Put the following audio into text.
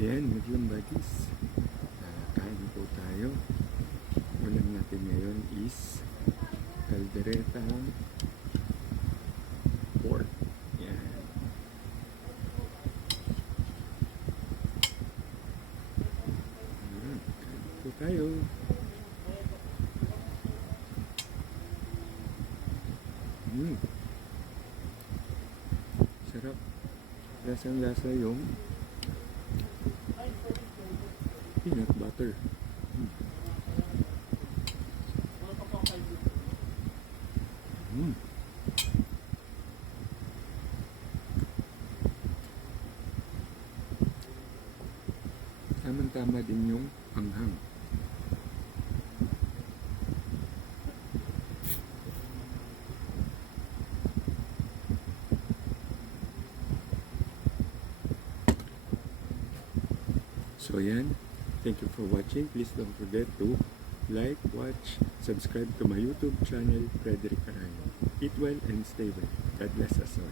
Ayan, Muslim buddies. Kain po tayo. Ulam natin ngayon is caldereta pork. Ayan. Kain po tayo. Sarap. Lasang-lasa yung peanut butter. Tamang-tama din yung anghang. So yan, thank you for watching. Please don't forget to like, watch, subscribe to my YouTube channel, Frederick Carayo. Eat well and stay well. God bless us all.